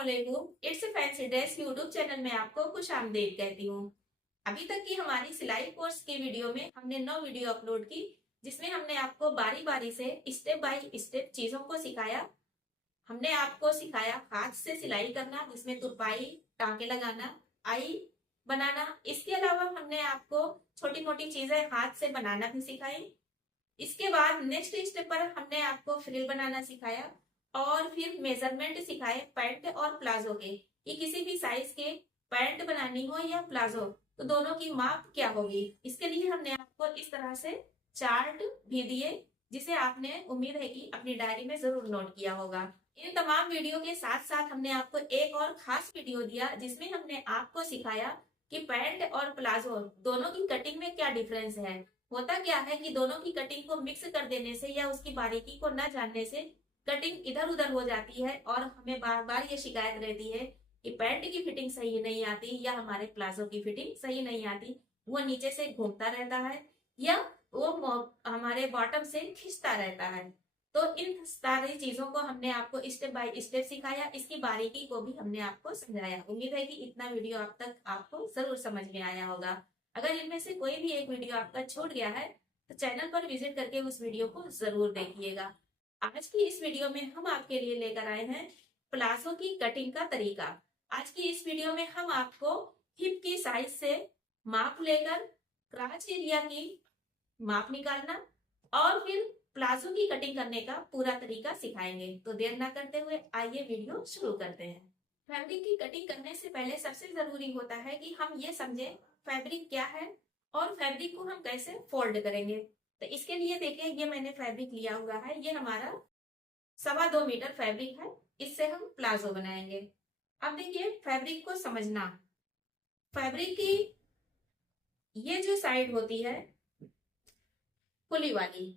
अस्सलामुअलैकुम। It's fancy dress YouTube channel में आपको खुश आमदीद कहती हूँ। अभी तक की हमारी सिलाई कोर्स की वीडियो में हमने 9 वीडियो अपलोड की, जिसमें हमने आपको बारी बारी से स्टेप बाय स्टेप चीजों को सिखाया। हमने आपको सिखाया हाथ से सिलाई करना, जिसमें तुरपाई, टांके लगाना, आई बनाना। इसके अलावा हमने आपको छोटी मोटी चीजें हाथ से बनाना भी सिखाई। इसके बाद नेक्स्ट स्टेप पर हमने आपको फ्रिल बनाना सिखाया और फिर मेजरमेंट सिखाए पैंट और प्लाजो के, कि किसी भी साइज के पैंट बनानी हो या प्लाजो तो दोनों की माप क्या होगी। इसके लिए हमने आपको इस तरह से चार्ट भी दिए, जिसे आपने उम्मीद है कि अपनी डायरी में जरूर नोट किया होगा। इन तमाम वीडियो के साथ साथ हमने आपको एक और खास वीडियो दिया, जिसमें हमने आपको सिखाया कि पैंट और प्लाजो दोनों की कटिंग में क्या डिफरेंस है। होता क्या है कि दोनों की कटिंग को मिक्स कर देने से या उसकी बारीकी को न जानने से कटिंग इधर उधर हो जाती है और हमें बार बार ये शिकायत रहती है कि पैंट की फिटिंग सही नहीं आती या हमारे प्लाजो की फिटिंग सही नहीं आती, वो नीचे से घूमता रहता है या वो हमारे बॉटम से खिंचता रहता है। तो इन सारी चीजों को हमने आपको स्टेप बाय स्टेप सिखाया, इसकी बारीकी को भी हमने आपको समझाया। उम्मीद है कि इतना वीडियो अब तक आपको जरूर समझ में आया होगा। अगर इनमें से कोई भी एक वीडियो आपका छूट गया है तो चैनल पर विजिट करके उस वीडियो को जरूर देखिएगा। आज की इस वीडियो में हम आपके लिए लेकर आए हैं प्लाजो की कटिंग का तरीका। आज की इस वीडियो में हम आपको हिप की साइज से माप लेकर क्राच एरिया की माप निकालना और फिर प्लाजो की कटिंग करने का पूरा तरीका सिखाएंगे। तो देर ना करते हुए आइए वीडियो शुरू करते हैं। फैब्रिक की कटिंग करने से पहले सबसे जरूरी होता है कि हम ये समझें फैब्रिक क्या है और फैब्रिक को हम कैसे फोल्ड करेंगे। तो इसके लिए देखिए, ये मैंने फैब्रिक लिया हुआ है, ये हमारा 2.25 मीटर फैब्रिक है, इससे हम प्लाजो बनाएंगे। अब देखिए फैब्रिक को समझना, फैब्रिक की ये जो साइड होती है खुली वाली,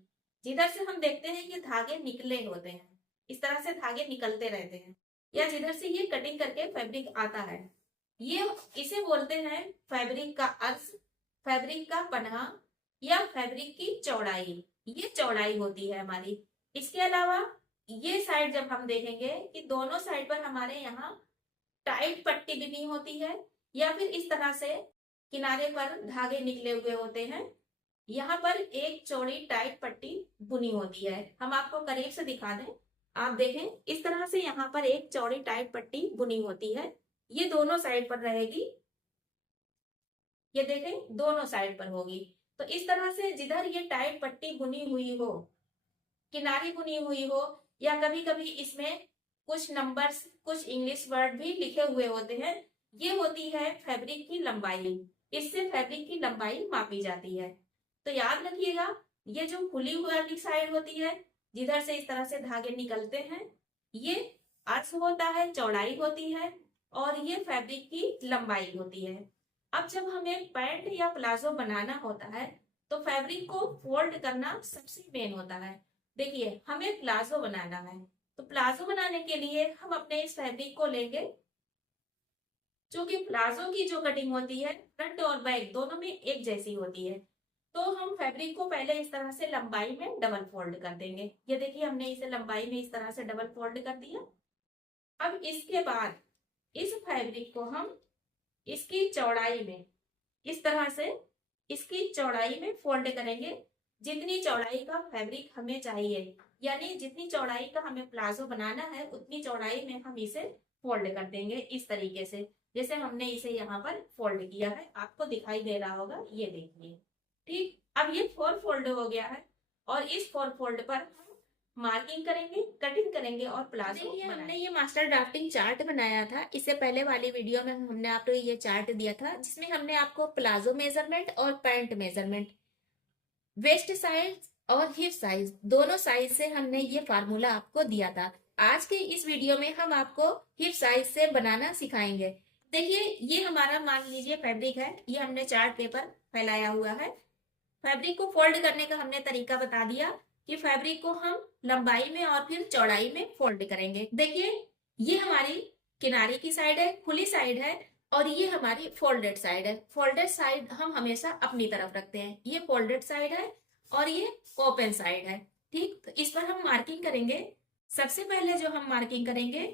जिधर से हम देखते हैं ये धागे निकले होते हैं, इस तरह से धागे निकलते रहते हैं, या जिधर से ये कटिंग करके फैब्रिक आता है, ये इसे बोलते हैं फैब्रिक का अर्ज, फैब्रिक का पन्हा या फैब्रिक की चौड़ाई। ये चौड़ाई होती है हमारी। इसके अलावा ये साइड जब हम देखेंगे कि दोनों साइड पर हमारे यहाँ टाइट पट्टी बिनी होती है या फिर इस तरह से किनारे पर धागे निकले हुए होते हैं, यहाँ पर एक चौड़ी टाइट पट्टी बुनी होती है। हम आपको करीब से दिखा दें, आप देखें इस तरह से यहाँ पर एक चौड़ी टाइट पट्टी बुनी होती है, ये दोनों साइड पर रहेगी, ये देखें दोनों साइड पर होगी। तो इस तरह से जिधर ये टाइट पट्टी बुनी हुई हो, किनारी बुनी हुई हो, या कभी कभी इसमें कुछ नंबर्स, कुछ इंग्लिश वर्ड भी लिखे हुए होते हैं, ये होती है फैब्रिक की लंबाई। इससे फैब्रिक की लंबाई मापी जाती है। तो याद रखिएगा, ये जो खुली हुई वाली साइड होती है, जिधर से इस तरह से धागे निकलते हैं, ये अर्थ होता है, चौड़ाई होती है, और ये फैब्रिक की लंबाई होती है। अब जब हमें पैंट या प्लाजो बनाना होता है तो फैब्रिक को फोल्ड करना सबसे मेन होता है। देखिए हमें प्लाजो बनाना है, तो प्लाजो बनाने के लिए हम अपने इस फैब्रिक को लेंगे। क्योंकि प्लाजो की जो कटिंग होती है फ्रंट और बैक दोनों में एक जैसी होती है, तो हम फैब्रिक को पहले इस तरह से लंबाई में डबल फोल्ड कर देंगे। ये देखिए हमने इसे लंबाई में इस तरह से डबल फोल्ड कर दिया। अब इसके बाद इस फैब्रिक को हम इसकी चौड़ाई में इस तरह से इसकी चौड़ाई में फोल्ड करेंगे। जितनी चौड़ाई का फैब्रिक हमें चाहिए, यानी जितनी चौड़ाई का हमें प्लाजो बनाना है, उतनी चौड़ाई में हम इसे फोल्ड कर देंगे इस तरीके से, जैसे हमने इसे यहाँ पर फोल्ड किया है, आपको दिखाई दे रहा होगा, ये देखिए। ठीक, अब ये 4 फोल्ड हो गया है और इस 4 फोल्ड पर मार्किंग करेंगे, कटिंग करेंगे और प्लाजो बनाएंगे। हमने ये मास्टर ड्राफ्टिंग चार्ट बनाया था, इससे पहले वाली वीडियो में हमने आपको ये चार्ट दिया था, जिसमें हमने आपको प्लाजो मेजरमेंट और पैंट मेजरमेंट, वेस्ट साइज और हिप साइज, दोनों साइज से हमने ये फार्मूला आपको दिया था। आज के इस वीडियो में हम आपको हिप साइज से बनाना सिखाएंगे। देखिए ये हमारा मान लीजिए फैब्रिक है, ये हमने चार्ट पेपर फैलाया हुआ है। फैब्रिक को फोल्ड करने का हमने तरीका बता दिया कि फैब्रिक को हम लंबाई में और फिर चौड़ाई में फोल्ड करेंगे। देखिए ये हमारी किनारे की साइड है, खुली साइड है, और ये हमारी फोल्डेड साइड है। फोल्डेड साइड हम हमेशा अपनी तरफ रखते हैं, ये फोल्डेड साइड है और ये ओपन साइड है। ठीक, तो इस पर हम मार्किंग करेंगे। सबसे पहले जो हम मार्किंग करेंगे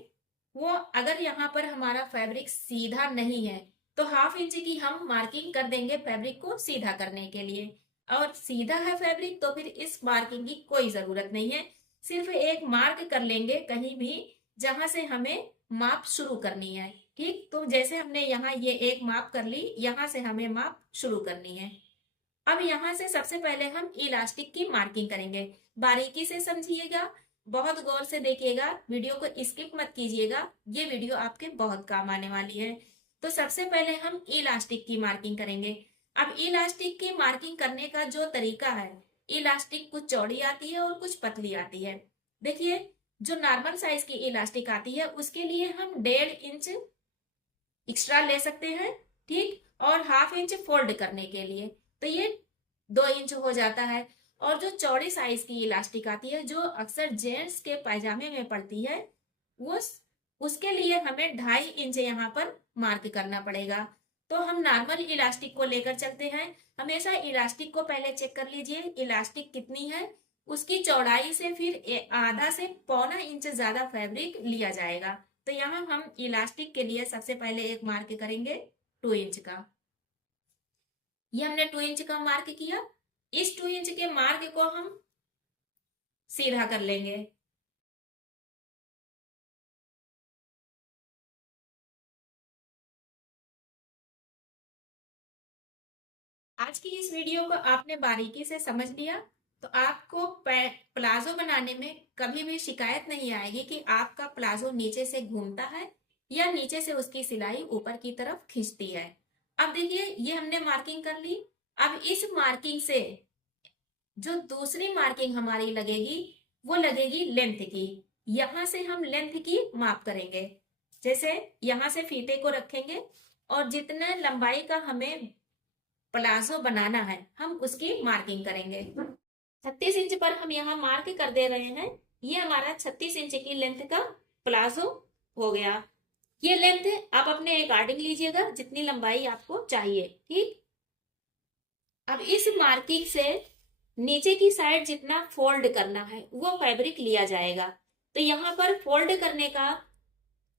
वो अगर यहाँ पर हमारा फैब्रिक सीधा नहीं है तो 1/2 इंच की हम मार्किंग कर देंगे फैब्रिक को सीधा करने के लिए। और सीधा है फैब्रिक तो फिर इस मार्किंग की कोई जरूरत नहीं है, सिर्फ एक मार्क कर लेंगे कहीं भी जहां से हमें माप शुरू करनी है। ठीक, तो जैसे हमने यहाँ ये एक माप कर ली, यहाँ से हमें माप शुरू करनी है। अब यहाँ से सबसे पहले हम इलास्टिक की मार्किंग करेंगे। बारीकी से समझिएगा, बहुत गौर से देखिएगा, वीडियो को स्किप मत कीजिएगा, ये वीडियो आपके बहुत काम आने वाली है। तो सबसे पहले हम इलास्टिक की मार्किंग करेंगे। अब इलास्टिक की मार्किंग करने का जो तरीका है, इलास्टिक कुछ चौड़ी आती है और कुछ पतली आती है। देखिए, जो नॉर्मल साइज की इलास्टिक आती है उसके लिए हम 1.5 इंच एक्स्ट्रा ले सकते हैं। ठीक, और 1/2 इंच फोल्ड करने के लिए तो ये 2 इंच हो जाता है। और जो चौड़ी साइज की इलास्टिक आती है जो अक्सर जेंट्स के पायजामे में पड़ती है, वो उसके लिए हमें 2.5 इंच यहाँ पर मार्क करना पड़ेगा। तो हम नॉर्मल इलास्टिक को लेकर चलते हैं। हमेशा इलास्टिक को पहले चेक कर लीजिए इलास्टिक कितनी है, उसकी चौड़ाई से फिर आधा से पौना इंच ज्यादा फैब्रिक लिया जाएगा। तो यहाँ हम इलास्टिक के लिए सबसे पहले एक मार्क करेंगे 2 इंच का। ये हमने 2 इंच का मार्क किया। इस 2 इंच के मार्क को हम सीधा कर लेंगे। आज की इस वीडियो को आपने बारीकी से समझ लिया तो आपको प्लाजो बनाने में कभी भी शिकायत नहीं आएगी कि आपका प्लाजो नीचे से घूमता है या नीचे से उसकी सिलाई ऊपर की तरफ खींचती है। अब देखिए, ये हमने मार्किंग कर ली। अब इस मार्किंग से जो दूसरी मार्किंग हमारी लगेगी वो लगेगी लेंथ की। यहां से हम लेंथ की माप करेंगे। जैसे यहां से फीते को रखेंगे और जितने लंबाई का हमें प्लाजो बनाना है हम उसकी मार्किंग करेंगे। 36 इंच पर हम यहाँ मार्क कर दे रहे हैं। ये हमारा 36 इंच की लेंथ का प्लाजो हो गया। ये लेंथ आप अपने अकॉर्डिंग लीजिएगा जितनी लंबाई आपको चाहिए। ठीक, अब इस मार्किंग से नीचे की साइड जितना फोल्ड करना है वो फैब्रिक लिया जाएगा। तो यहाँ पर फोल्ड करने का,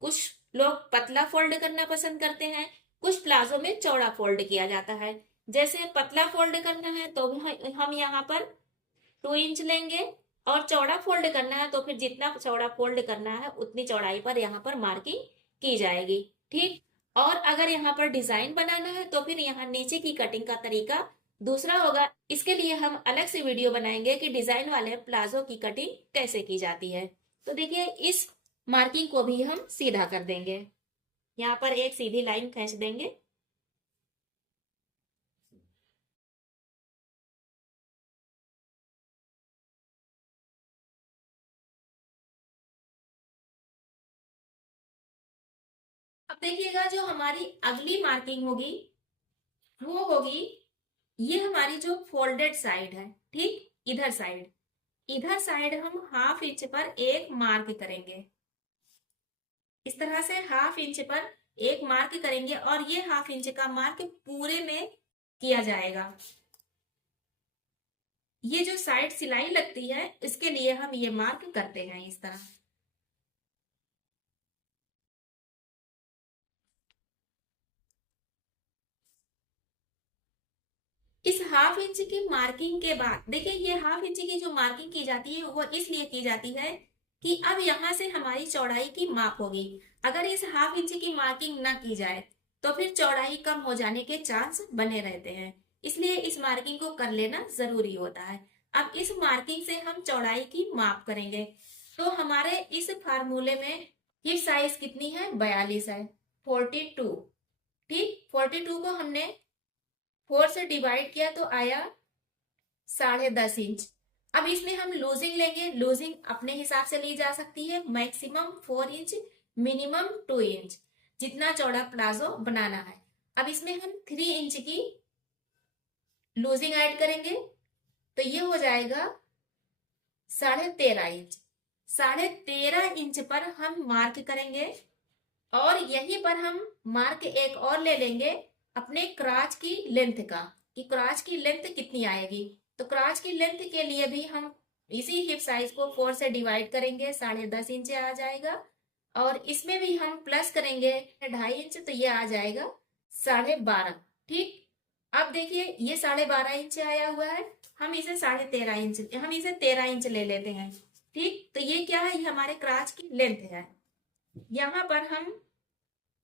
कुछ लोग पतला फोल्ड करना पसंद करते हैं, कुछ प्लाजो में चौड़ा फोल्ड किया जाता है। जैसे पतला फोल्ड करना है तो हम यहाँ पर 2 इंच लेंगे और चौड़ा फोल्ड करना है तो फिर जितना चौड़ा फोल्ड करना है उतनी चौड़ाई पर यहाँ पर मार्किंग की जाएगी। ठीक, और अगर यहाँ पर डिजाइन बनाना है तो फिर यहाँ नीचे की कटिंग का तरीका दूसरा होगा। इसके लिए हम अलग से वीडियो बनाएंगे कि डिजाइन वाले प्लाजो की कटिंग कैसे की जाती है। तो देखिए, इस मार्किंग को भी हम सीधा कर देंगे। यहाँ पर एक सीधी लाइन खींच देंगे। अब देखिएगा, जो हमारी अगली मार्किंग होगी वो होगी, ये हमारी जो फोल्डेड साइड है, ठीक, इधर साइड हम 1/2 इंच पर एक मार्क करेंगे। इस तरह से 1/2 इंच पर एक मार्क करेंगे और ये 1/2 इंच का मार्क पूरे में किया जाएगा। ये जो साइड सिलाई लगती है इसके लिए हम ये मार्क करते हैं इस तरह। इस 1/2 इंच की मार्किंग के बाद देखिए, ये 1/2 इंच की जो मार्किंग की जाती है वो इसलिए की जाती है कि अब यहाँ से हमारी चौड़ाई की माप होगी। अगर इस 1/2 इंच की मार्किंग ना की जाए तो फिर चौड़ाई कम हो जाने के चांस बने रहते हैं, इसलिए इस मार्किंग को कर लेना जरूरी होता है। अब इस मार्किंग से हम चौड़ाई की माप करेंगे। तो हमारे इस फार्मूले में हिप साइज कितनी है, 42 है, 42। ठीक, 42 को हमने 4 से डिवाइड किया तो आया 10.5 इंच। अब इसमें हम लूजिंग लेंगे। लूजिंग अपने हिसाब से ली जा सकती है, मैक्सिमम 4 इंच, मिनिमम 2 इंच, जितना चौड़ा प्लाजो बनाना है। अब इसमें हम 3 इंच की लूजिंग ऐड करेंगे तो ये हो जाएगा 13.5 इंच। 13.5 इंच पर हम मार्क करेंगे और यहीं पर हम मार्क एक और ले लेंगे अपने क्राच की लेंथ का, कि क्राच की लेंथ कितनी आएगी। तो क्राच की लेंथ के लिए भी हम इसी हिप साइज को 4 से डिवाइड करेंगे, 10.5 इंच आ जाएगा। और इसमें भी हम प्लस करेंगे 2.5 इंच, तो ये आ जाएगा 12.5। ठीक, अब देखिए ये 12.5 इंच आया हुआ है, हम इसे 13.5 इंच, हम इसे 13 इंच ले लेते हैं। ठीक, तो ये क्या है, ये हमारे क्राच की लेंथ है। यहाँ पर हम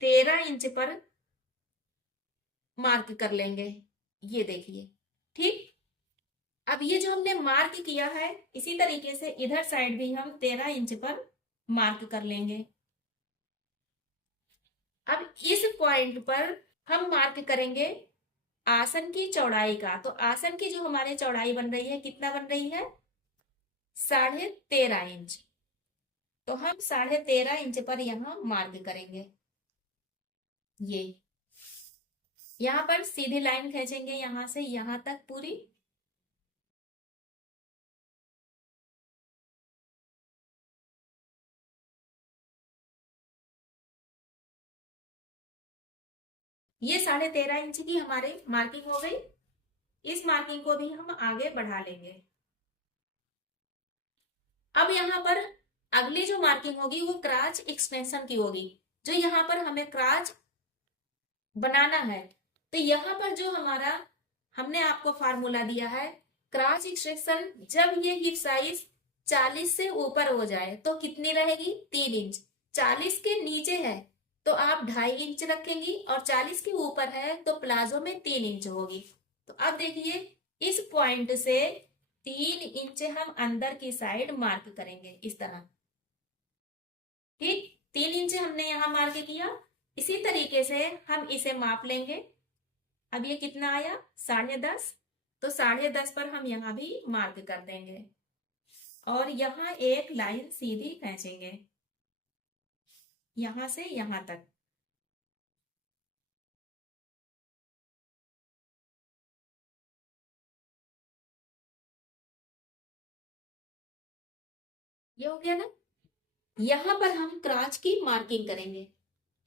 13 इंच पर मार्क कर लेंगे, ये देखिए। ठीक, अब ये जो हमने मार्क किया है, इसी तरीके से इधर साइड भी हम 13 इंच पर मार्क कर लेंगे। अब इस पॉइंट पर हम मार्क करेंगे आसन की चौड़ाई का। तो आसन की जो हमारे चौड़ाई बन रही है, कितना बन रही है, 13.5 इंच। तो हम 13.5 इंच पर यहाँ मार्क करेंगे। ये यहाँ पर सीधी लाइन खींचेंगे, यहाँ से यहाँ तक पूरी। ये 13.5 इंच की हमारे मार्किंग हो गई। इस मार्किंग को भी हम आगे बढ़ा लेंगे। अब यहाँ पर अगली जो मार्किंग होगी वो क्राच एक्सटेंशन की होगी, जो यहाँ पर हमें क्राच बनाना है। तो यहाँ पर जो हमारा हमने आपको फार्मूला दिया है, क्रॉस एक्सट्रैक्शन, जब ये हिप साइज 40 से ऊपर हो जाए तो कितनी रहेगी, 3 इंच। 40 के नीचे है तो आप 2.5 इंच रखेंगी, और 40 के ऊपर है तो प्लाजो में 3 इंच होगी। तो अब देखिए इस पॉइंट से 3 इंच हम अंदर की साइड मार्क करेंगे, इस तरह। ठीक, 3 इंच हमने यहाँ मार्क किया। इसी तरीके से हम इसे माप लेंगे। अब ये कितना आया, 10.5। तो 10.5 पर हम यहाँ भी मार्क कर देंगे, और यहाँ एक लाइन सीधी खींचेंगे, यहाँ से यहाँ तक। ये हो गया ना। यहाँ पर हम क्राच की मार्किंग करेंगे।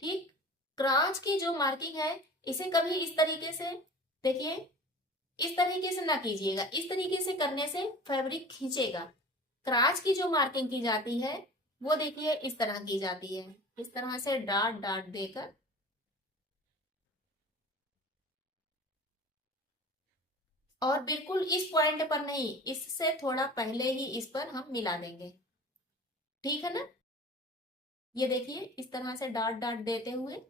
ठीक, क्राच की जो मार्किंग है, इसे कभी इस तरीके से देखिए, इस तरीके से ना कीजिएगा, इस तरीके से करने से फैब्रिक खींचेगा। क्राच की जो मार्किंग की जाती है वो देखिए इस तरह की जाती है, इस तरह से डाट डाट देकर। और बिल्कुल इस पॉइंट पर नहीं, इससे थोड़ा पहले ही इस पर हम मिला देंगे। ठीक है ना, ये देखिए इस तरह से डाट डाट देते हुए।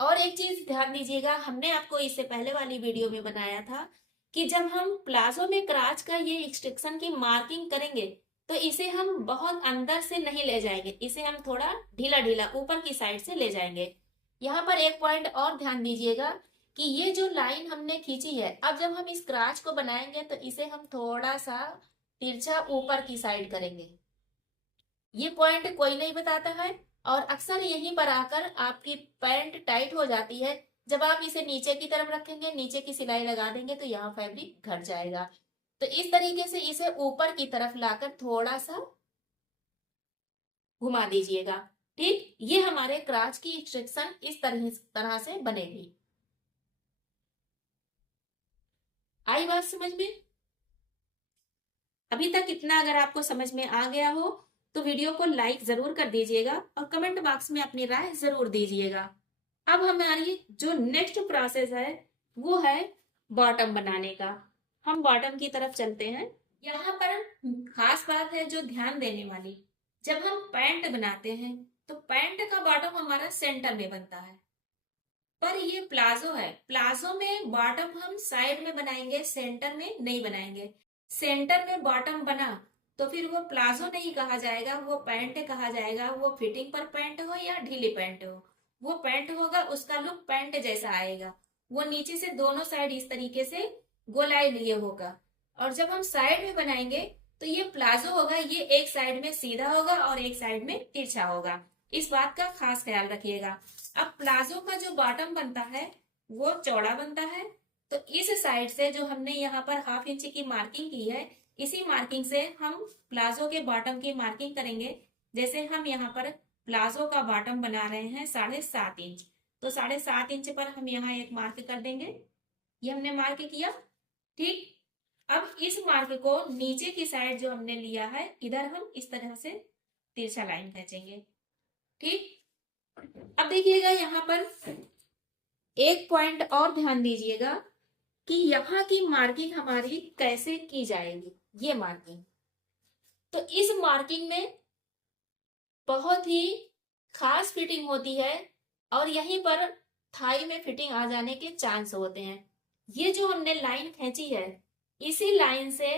और एक चीज ध्यान दीजिएगा, हमने आपको इससे पहले वाली वीडियो में बनाया था कि जब हम प्लाजो में क्राच का ये एक्सटेंशन की मार्किंग करेंगे तो इसे हम बहुत अंदर से नहीं ले जाएंगे, इसे हम थोड़ा ढीला ढीला ऊपर की साइड से ले जाएंगे। यहाँ पर एक पॉइंट और ध्यान दीजिएगा कि ये जो लाइन हमने खींची है, अब जब हम इस क्राच को बनाएंगे तो इसे हम थोड़ा सा तिरछा ऊपर की साइड करेंगे। ये पॉइंट कोई नहीं बताता है, और अक्सर यहीं पर आकर आपकी पैंट टाइट हो जाती है। जब आप इसे नीचे की तरफ रखेंगे, नीचे की सिलाई लगा देंगे तो यहाँ फैब्रिक घट जाएगा। तो इस तरीके से इसे ऊपर की तरफ लाकर थोड़ा सा घुमा दीजिएगा। ठीक, ये हमारे क्राच की एक्सट्रैक्शन इस तरह से बनेगी। आई बात समझ में? अभी तक इतना अगर आपको समझ में आ गया हो तो वीडियो को लाइक जरूर कर दीजिएगा, और कमेंट बॉक्स में अपनी राय जरूर दीजिएगा। अब हमारी जो नेक्स्ट प्रोसेस है वो है बॉटम बनाने का। हम बॉटम की तरफ चलते हैं। यहाँ पर खास बात है जो ध्यान देने वाली, जब हम पैंट बनाते हैं तो पैंट का बॉटम हमारा सेंटर में बनता है, पर ये प्लाजो है, प्लाजो में बॉटम हम साइड में बनाएंगे, सेंटर में नहीं बनाएंगे। सेंटर में बॉटम बना तो फिर वो प्लाजो नहीं कहा जाएगा, वो पैंट कहा जाएगा। वो फिटिंग पर पैंट हो या ढीली पैंट हो, वो पैंट होगा, उसका लुक पैंट जैसा आएगा। वो नीचे से दोनों साइड इस तरीके से गोलाई लिए होगा। और जब हम साइड में बनाएंगे तो ये प्लाजो होगा, ये एक साइड में सीधा होगा और एक साइड में तिरछा होगा। इस बात का खास ख्याल रखिएगा। अब प्लाजो का जो बॉटम बनता है वो चौड़ा बनता है, तो इस साइड से जो हमने यहाँ पर 1/2 इंच की मार्किंग की है, इसी मार्किंग से हम प्लाजो के बॉटम की मार्किंग करेंगे। जैसे हम यहाँ पर प्लाजो का बॉटम बना रहे हैं 7.5 इंच, तो 7.5 इंच पर हम यहाँ एक मार्क कर देंगे। ये हमने मार्क किया। ठीक, अब इस मार्क को नीचे की साइड जो हमने लिया है, इधर हम इस तरह से तिरछा लाइन खींचेंगे। ठीक। अब देखिएगा यहाँ पर एक पॉइंट और ध्यान दीजिएगा कि यहाँ की मार्किंग हमारी कैसे की जाएगी। ये मार्किंग, तो इस मार्किंग में बहुत ही खास फिटिंग होती है और यहीं पर थाई में फिटिंग आ जाने के चांस होते हैं। ये जो हमने लाइन खींची है, इसी लाइन से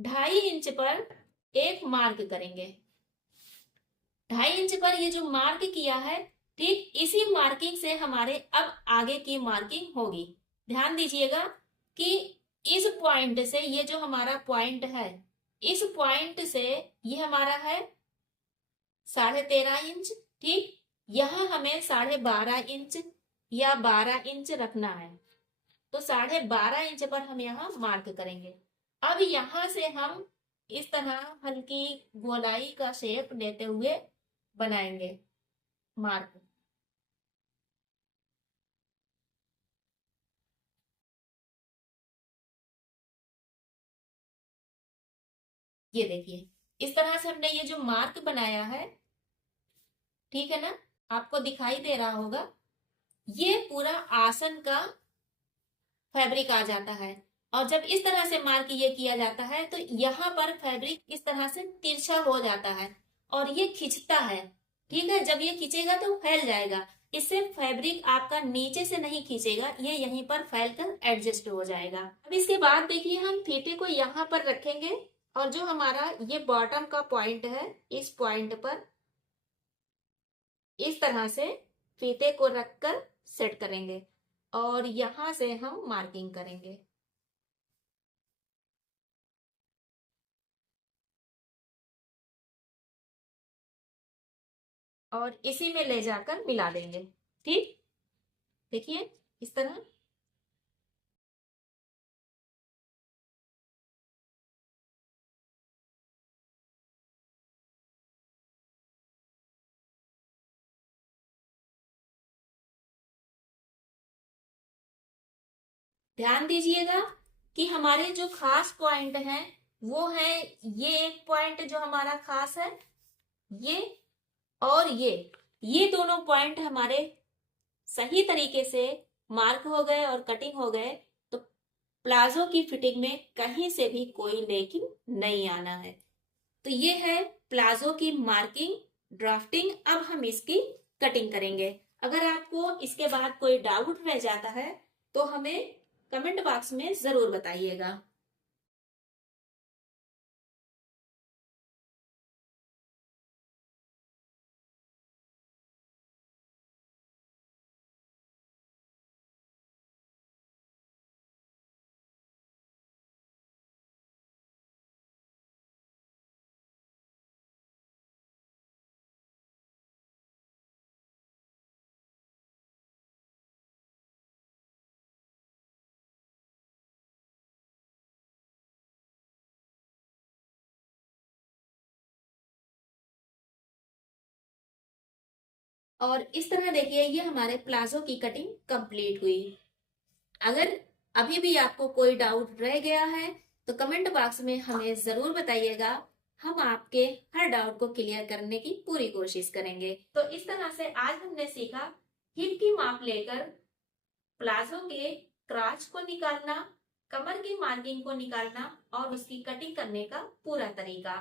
2.5 इंच पर एक मार्क करेंगे। 2.5 इंच पर ये जो मार्क किया है, ठीक इसी मार्किंग से हमारे अब आगे की मार्किंग होगी। ध्यान दीजिएगा कि इस पॉइंट से, ये जो हमारा पॉइंट है, इस पॉइंट से ये हमारा है 13.5 इंच। ठीक, यह हमें 12.5 इंच या 12 इंच रखना है, तो 12.5 इंच पर हम यहाँ मार्क करेंगे। अब यहाँ से हम इस तरह हल्की गोलाई का शेप देते हुए बनाएंगे मार्क। ये देखिए, इस तरह से हमने ये जो मार्क बनाया है, ठीक है ना, आपको दिखाई दे रहा होगा, ये पूरा आसन का फैब्रिक आ जाता है। और जब इस तरह से मार्क ये किया जाता है तो यहाँ पर फैब्रिक इस तरह से तिरछा हो जाता है और ये खिंचता है। ठीक है, जब ये खींचेगा तो फैल जाएगा, इससे फैब्रिक आपका नीचे से नहीं खींचेगा, ये यहीं पर फैलकर एडजस्ट हो जाएगा। अब इसके बाद देखिए, हम फीते को यहाँ पर रखेंगे और जो हमारा ये बॉटम का पॉइंट है, इस पॉइंट पर इस तरह से फीते को रखकर सेट करेंगे और यहां से हम मार्किंग करेंगे। और इसी में ले जाकर मिला देंगे। ठीक, देखिए इस तरह। ध्यान दीजिएगा कि हमारे जो खास पॉइंट हैं वो है ये एक पॉइंट जो हमारा खास है, ये और ये दोनों पॉइंट हमारे सही तरीके से मार्क हो गए और कटिंग हो गए तो प्लाजो की फिटिंग में कहीं से भी कोई लेकिन नहीं आना है। तो ये है प्लाजो की मार्किंग, ड्राफ्टिंग। अब हम इसकी कटिंग करेंगे। अगर आपको इसके बाद कोई डाउट रह जाता है तो हमें कमेंट बॉक्स में जरूर बताइएगा। और इस तरह देखिए, ये हमारे प्लाजो की कटिंग कंप्लीट हुई। अगर अभी भी आपको कोई डाउट रह गया है तो कमेंट बॉक्स में हमें जरूर बताइएगा। हम आपके हर डाउट को क्लियर करने की पूरी कोशिश करेंगे। तो इस तरह से आज हमने सीखा हिप की माप लेकर प्लाजो के क्राच को निकालना, कमर की मार्किंग को निकालना और उसकी कटिंग करने का पूरा तरीका।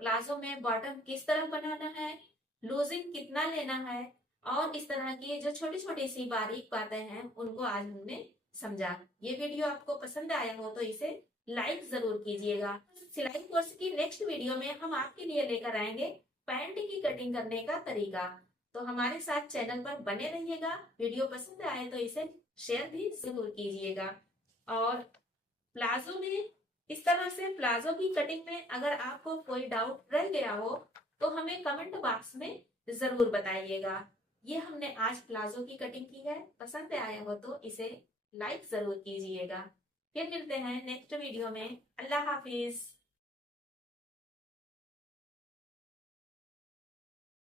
प्लाजो में बॉटम किस तरह बनाना है, लूजिंग कितना लेना है और इस तरह की जो छोटी छोटी सी बारीक बातें हैं उनको आज हमने समझा। ये वीडियो आपको पसंद आया हो तो इसे लाइक जरूर कीजिएगा। सिलाई कोर्स की नेक्स्ट वीडियो में हम आपके लिए लेकर आएंगे पैंट की कटिंग करने का तरीका। तो हमारे साथ चैनल पर बने रहिएगा। वीडियो पसंद आए तो इसे शेयर भी जरूर कीजिएगा। और प्लाजो में इस तरह से प्लाजो की कटिंग में अगर आपको कोई डाउट रह गया हो तो हमें कमेंट बॉक्स में जरूर बताइएगा। ये हमने आज प्लाजो की कटिंग की है। पसंद आया हो तो इसे लाइक जरूर कीजिएगा। फिर मिलते हैं नेक्स्ट वीडियो में। अल्लाह हाफिज।